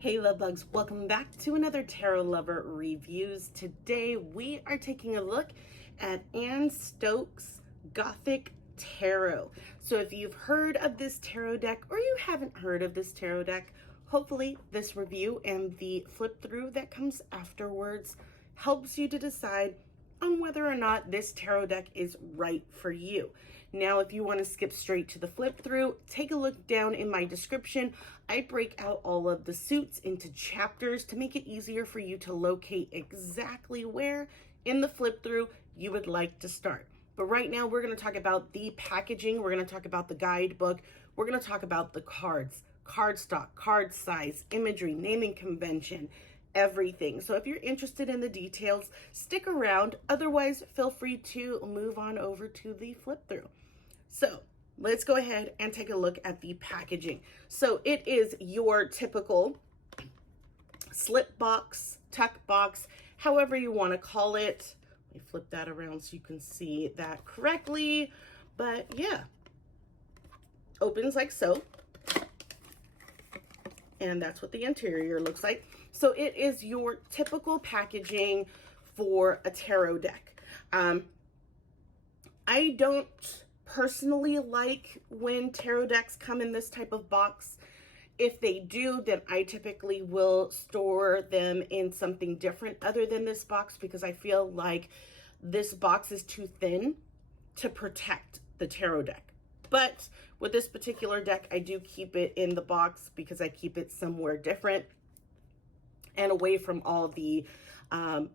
Hey love bugs, welcome back to another Tarot Lover Reviews. Today we are taking a look at Anne Stokes' Gothic Tarot. So if you've heard of this tarot deck or you haven't heard of this tarot deck, hopefully this review and the flip through that comes afterwards helps you to decide on whether or not this tarot deck is right for you. Now, if you want to skip straight to the flip through, take a look down in my description. I break out all of the suits into chapters to make it easier for you to locate exactly where in the flip through you would like to start. But right now we're going to talk about the packaging. We're going to talk about the guidebook. We're going to talk about the cards, cardstock, card size, imagery, naming convention, everything. So if you're interested in the details, stick around. Otherwise, feel free to move on over to the flip through. So let's go ahead and take a look at the packaging. So it is your typical slip box, tuck box, however you want to call it. Let me flip that around so you can see that correctly. But yeah, opens like so. And that's what the interior looks like. So it is your typical packaging for a tarot deck. I don't personally like when tarot decks come in this type of box. If they do, then I typically will store them in something different other than this box, because I feel like this box is too thin to protect the tarot deck. But with this particular deck, I do keep it in the box because I keep it somewhere different and away from all the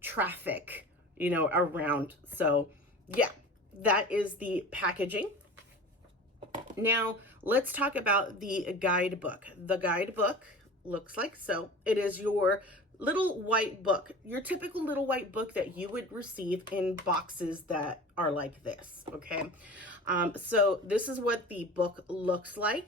traffic, around. So yeah, that is the packaging. Now let's talk about the guidebook. The guidebook looks like so. It is your little white book, your typical little white book that you would receive in boxes that are like this, okay? So this is what the book looks like.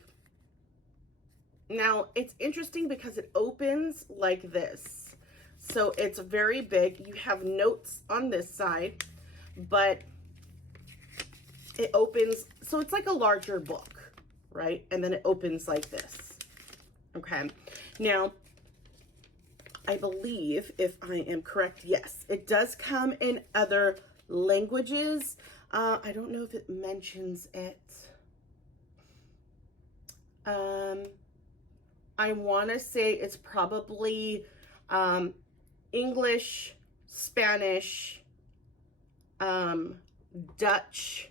Now, it's interesting because it opens like this. So it's very big. You have notes on this side, but it opens, so it's like a larger book, right? And then it opens like this, okay? Now, I believe, if I am correct, yes, it does come in other languages. I don't know if it mentions it. I want to say it's probably English, Spanish, Dutch,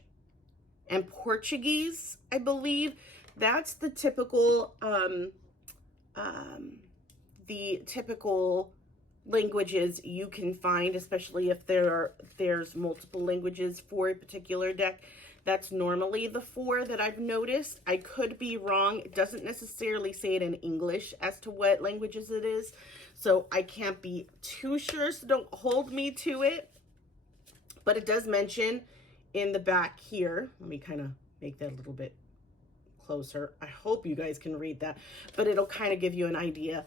and Portuguese, I believe. That's the typical languages you can find, especially if there's multiple languages for a particular deck. That's normally the 4 that I've noticed. I could be wrong. It doesn't necessarily say it in English as to what languages it is, so I can't be too sure, so don't hold me to it. But it does mention in the back here, let me kind of make that a little bit closer. I hope you guys can read that, but it'll kind of give you an idea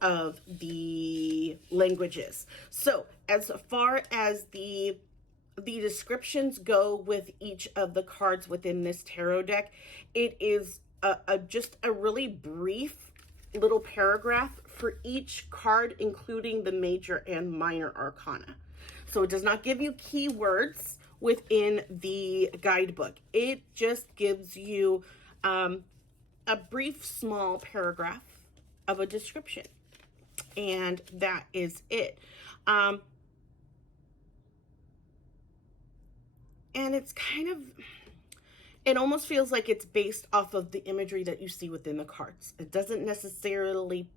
of the languages. So as far as the descriptions go with each of the cards within this tarot deck, it is just a really brief little paragraph for each card, including the major and minor arcana. So it does not give you keywords within the guidebook. It just gives you a brief, small paragraph of a description, and that is it. And it's it almost feels like it's based off of the imagery that you see within the cards. It doesn't necessarily,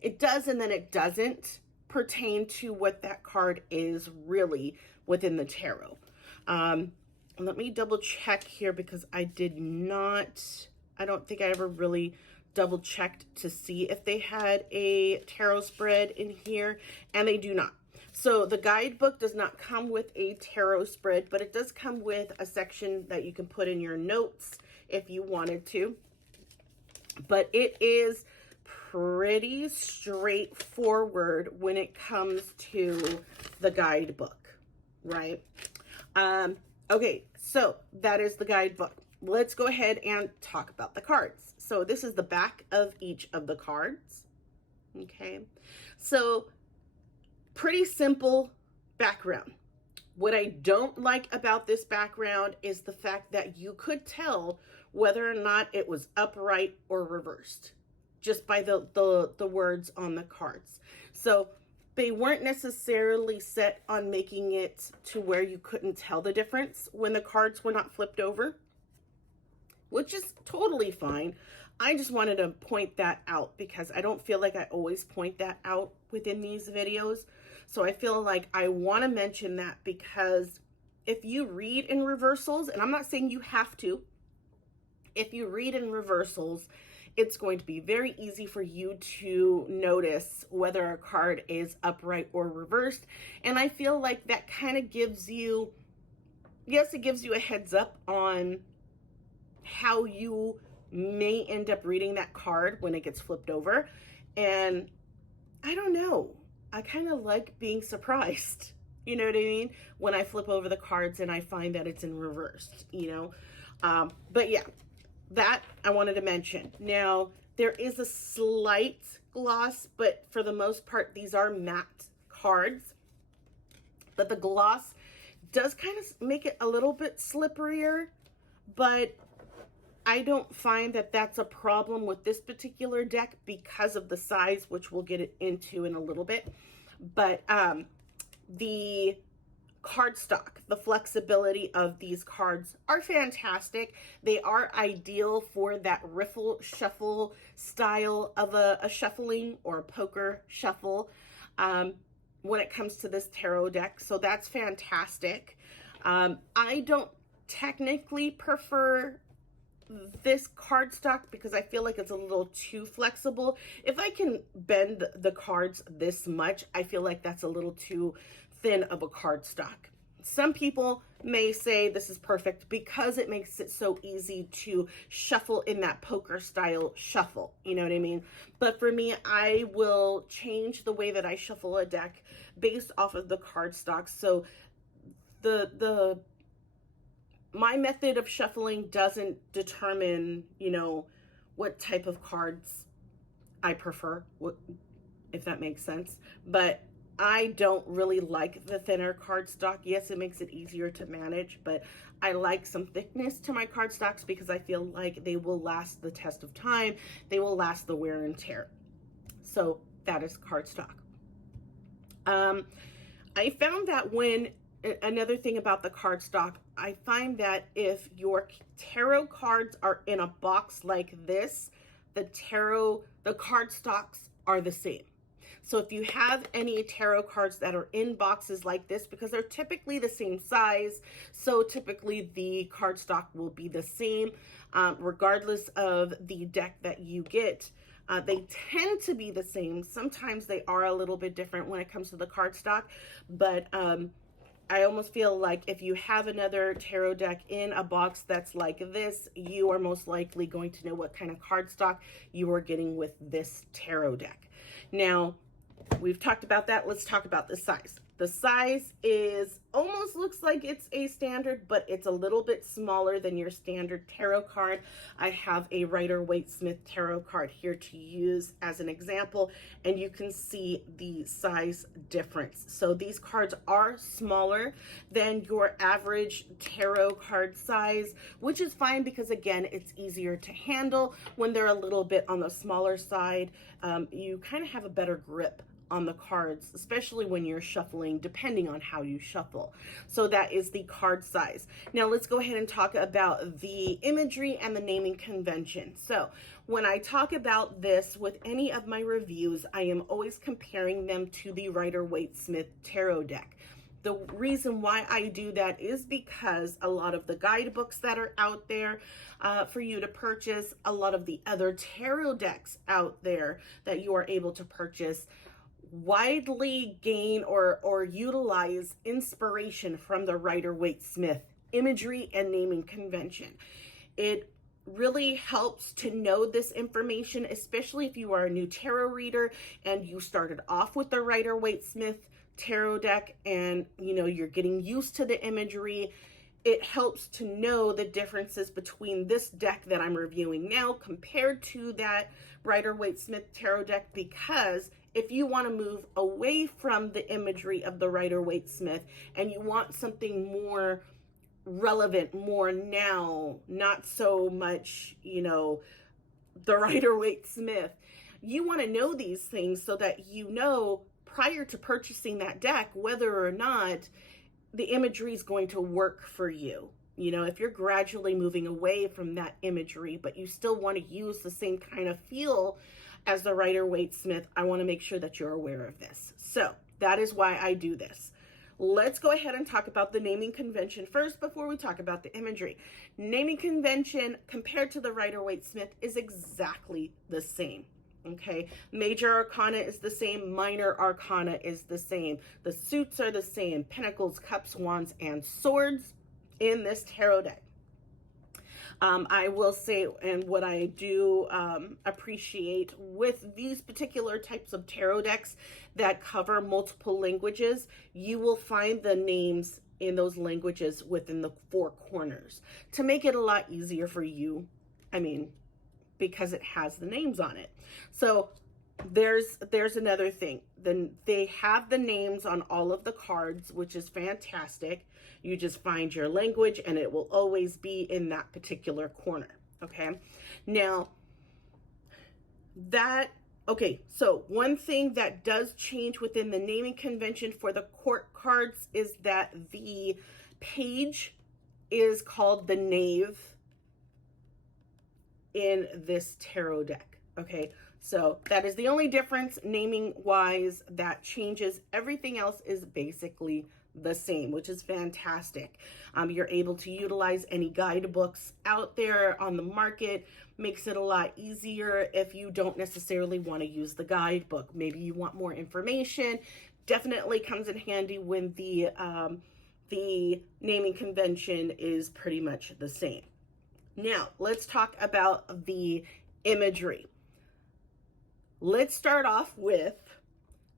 it does and then it doesn't pertain to what that card is really within the tarot. Let me double check here because I don't think I ever really double checked to see if they had a tarot spread in here, and they do not. So the guidebook does not come with a tarot spread, but it does come with a section that you can put in your notes if you wanted to. But it is pretty straightforward when it comes to the guidebook, right? Okay, so that is the guidebook. Let's go ahead and talk about the cards. So this is the back of each of the cards. Okay, so pretty simple background. What I don't like about this background is the fact that you could tell whether or not it was upright or reversed just by the words on the cards. So they weren't necessarily set on making it to where you couldn't tell the difference when the cards were not flipped over, which is totally fine. I just wanted to point that out because I don't feel like I always point that out within these videos. So I feel like I want to mention that because if you read in reversals, and I'm not saying you have to, if you read in reversals, it's going to be very easy for you to notice whether a card is upright or reversed. And I feel like that kind of gives you, yes, it gives you a heads up on how you may end up reading that card when it gets flipped over. And I don't know, I kind of like being surprised, you know what I mean, when I flip over the cards and I find that it's in reversed, you know. But yeah, that I wanted to mention. Now, there is a slight gloss, but for the most part, these are matte cards. But the gloss does kind of make it a little bit slipperier, but I don't find that that's a problem with this particular deck because of the size, which we'll get it into in a little bit. But the cardstock, the flexibility of these cards are fantastic. They are ideal for that riffle shuffle style of a shuffling or a poker shuffle when it comes to this tarot deck. So that's fantastic. I don't technically prefer this cardstock because I feel like it's a little too flexible. If I can bend the cards this much, I feel like that's a little too thin of a cardstock. Some people may say this is perfect because it makes it so easy to shuffle in that poker style shuffle, you know what I mean? But for me, I will change the way that I shuffle a deck based off of the cardstock. So my method of shuffling doesn't determine, you know, what type of cards I prefer, if that makes sense. But I don't really like the thinner cardstock. Yes, it makes it easier to manage, but I like some thickness to my cardstocks because I feel like they will last the test of time. They will last the wear and tear. So that is cardstock. I found that another thing about the cardstock, I find that if your tarot cards are in a box like this, the cardstocks are the same. So if you have any tarot cards that are in boxes like this, because they're typically the same size, so typically the cardstock will be the same, regardless of the deck that you get. They tend to be the same. Sometimes they are a little bit different when it comes to the cardstock, but I almost feel like if you have another tarot deck in a box that's like this, you are most likely going to know what kind of cardstock you are getting with this tarot deck. Now, we've talked about that. Let's talk about the size. The size is almost looks like it's a standard, but it's a little bit smaller than your standard tarot card. I have a Rider-Waite-Smith tarot card here to use as an example, and you can see the size difference. So these cards are smaller than your average tarot card size, which is fine because, again, it's easier to handle. When they're a little bit on the smaller side, you kind of have a better grip on the cards, especially when you're shuffling, depending on how you shuffle. So that is the card size. Now let's go ahead and talk about the imagery and the naming convention. So when I talk about this with any of my reviews, I am always comparing them to the Rider-Waite-Smith tarot deck. The reason why I do that is because a lot of the guidebooks that are out there for you to purchase, a lot of the other tarot decks out there that you are able to purchase, widely gain or utilize inspiration from the Rider-Waite-Smith imagery and naming convention. It really helps to know this information, especially if you are a new tarot reader and you started off with the Rider-Waite-Smith tarot deck and you know you're getting used to the imagery. it helps to know the differences between this deck that I'm reviewing now compared to that Rider-Waite-Smith tarot deck, because if you want to move away from the imagery of the Rider-Waite-Smith and you want something more relevant, more now, not so much, you know, the Rider-Waite-Smith, you want to know these things so that you know prior to purchasing that deck whether or not the imagery is going to work for you. You know, if you're gradually moving away from that imagery, but you still want to use the same kind of feel as the Rider-Waite-Smith, I want to make sure that you're aware of this. So that is why I do this. Let's go ahead and talk about the naming convention first before we talk about the imagery. Naming convention compared to the Rider-Waite-Smith is exactly the same. Okay, major arcana is the same, minor arcana is the same. The suits are the same, pentacles, cups, wands, and swords in this tarot deck. I will say, and what I do appreciate with these particular types of tarot decks that cover multiple languages, you will find the names in those languages within the four corners to make it a lot easier for you. I mean, because it has the names on it. So there's another thing. Then they have the names on all of the cards, which is fantastic. You just find your language and it will always be in that particular corner. Okay. Now so one thing that does change within the naming convention for the court cards is that the page is called the Knave in this tarot deck. Okay, so that is the only difference naming wise that changes. Everything else is basically the same, which is fantastic. You're able to utilize any guidebooks out there on the market. Makes it a lot easier if you don't necessarily want to use the guidebook. Maybe you want more information. Definitely comes in handy when the naming convention is pretty much the same. Now, let's talk about the imagery. Let's start off with,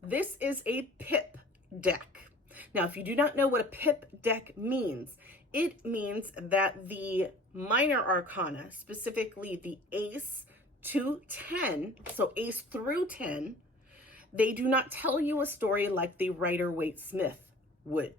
this is a pip deck. Now, if you do not know what a pip deck means, it means that the minor arcana, specifically the ace to 10, so ace through 10, they do not tell you a story like the Rider-Waite-Smith would.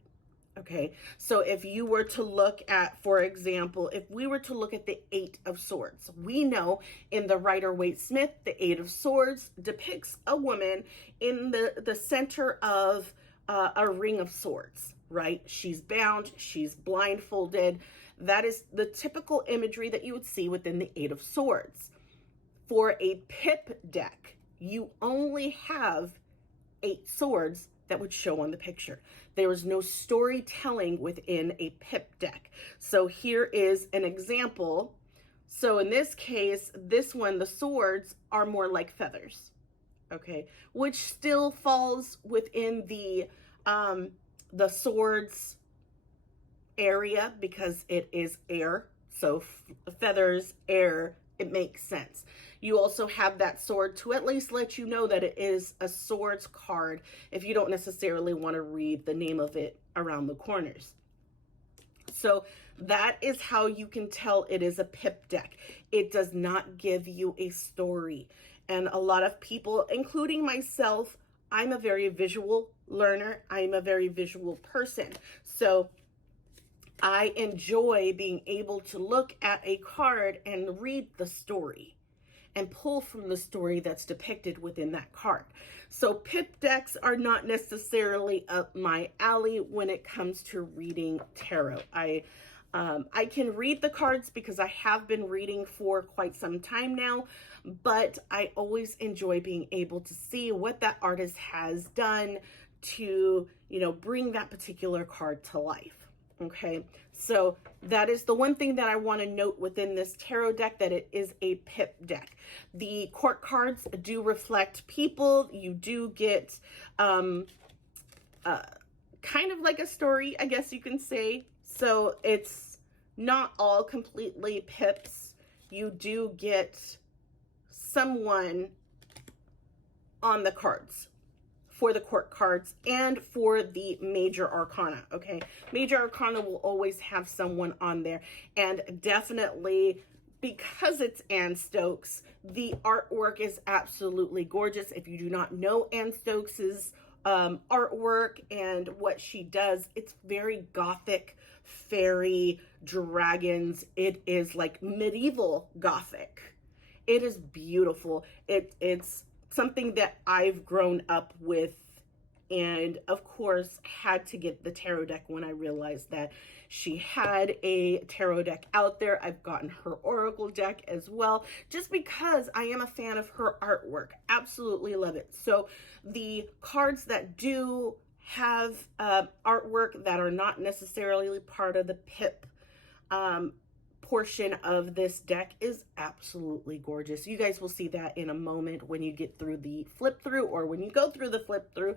Okay, so if you were to look at, for example, if we were to look at the Eight of Swords, we know in the Rider-Waite-Smith, the Eight of Swords depicts a woman in the center of a ring of swords, right? She's bound, she's blindfolded. That is the typical imagery that you would see within the Eight of Swords. For a pip deck, you only have 8 swords that would show on the picture. There is no storytelling within a pip deck. So here is an example. So in this case, this one, the swords are more like feathers, okay? Which still falls within the swords area because it is air. So feathers, air, it makes sense. You also have that sword to at least let you know that it is a swords card if you don't necessarily want to read the name of it around the corners. So that is how you can tell it is a pip deck. It does not give you a story. And a lot of people, including myself, I'm a very visual learner. I'm a very visual person. So I enjoy being able to look at a card and read the story and pull from the story that's depicted within that card. So pip decks are not necessarily up my alley when it comes to reading tarot. I can read the cards because I have been reading for quite some time now, but I always enjoy being able to see what that artist has done to, you know, bring that particular card to life. Okay, so that is the one thing that I want to note within this tarot deck, that it is a pip deck. The court cards do reflect people. You do get kind of like a story, I guess you can say. So it's not all completely pips. You do get someone on the cards for the court cards and for the major arcana, okay? Major arcana will always have someone on there, and definitely because it's Anne Stokes, the artwork is absolutely gorgeous. If you do not know Anne Stokes's artwork and what she does, it's very Gothic, fairy, dragons. It is like medieval Gothic. It is beautiful. It's something that I've grown up with, and of course had to get the tarot deck when I realized that she had a tarot deck out there. I've gotten her oracle deck as well, just because I am a fan of her artwork. Absolutely love it. So the cards that do have artwork that are not necessarily part of the pip portion of this deck is absolutely gorgeous. You guys will see that in a moment when you get through the flip through, or when you go through the flip through.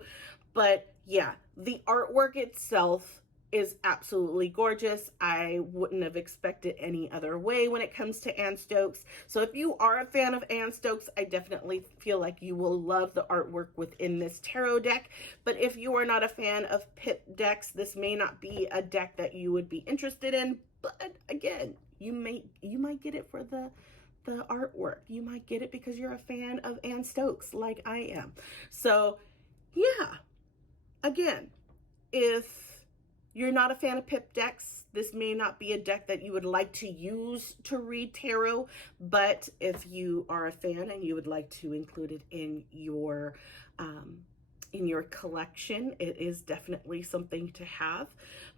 But yeah, the artwork itself is absolutely gorgeous. I wouldn't have expected any other way when it comes to Anne Stokes. So if you are a fan of Anne Stokes, I definitely feel like you will love the artwork within this tarot deck. But if you are not a fan of pip decks, this may not be a deck that you would be interested in. But again, you might get it for the artwork. You might get it because you're a fan of Anne Stokes like I am. So yeah, again, if you're not a fan of pip decks, this may not be a deck that you would like to use to read tarot. But if you are a fan and you would like to include it in your collection, it is definitely something to have.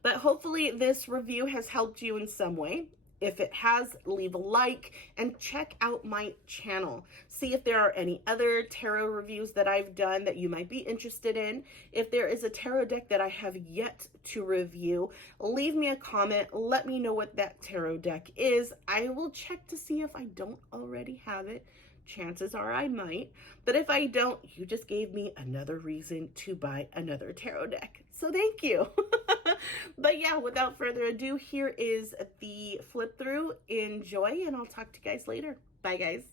But hopefully this review has helped you in some way. If it has, leave a like and check out my channel. See if there are any other tarot reviews that I've done that you might be interested in. If there is a tarot deck that I have yet to review, leave me a comment. Let me know what that tarot deck is. I will check to see if I don't already have it. Chances are I might. But if I don't, you just gave me another reason to buy another tarot deck. So thank you. But yeah, without further ado, here is the flip through. Enjoy, and I'll talk to you guys later. Bye, guys.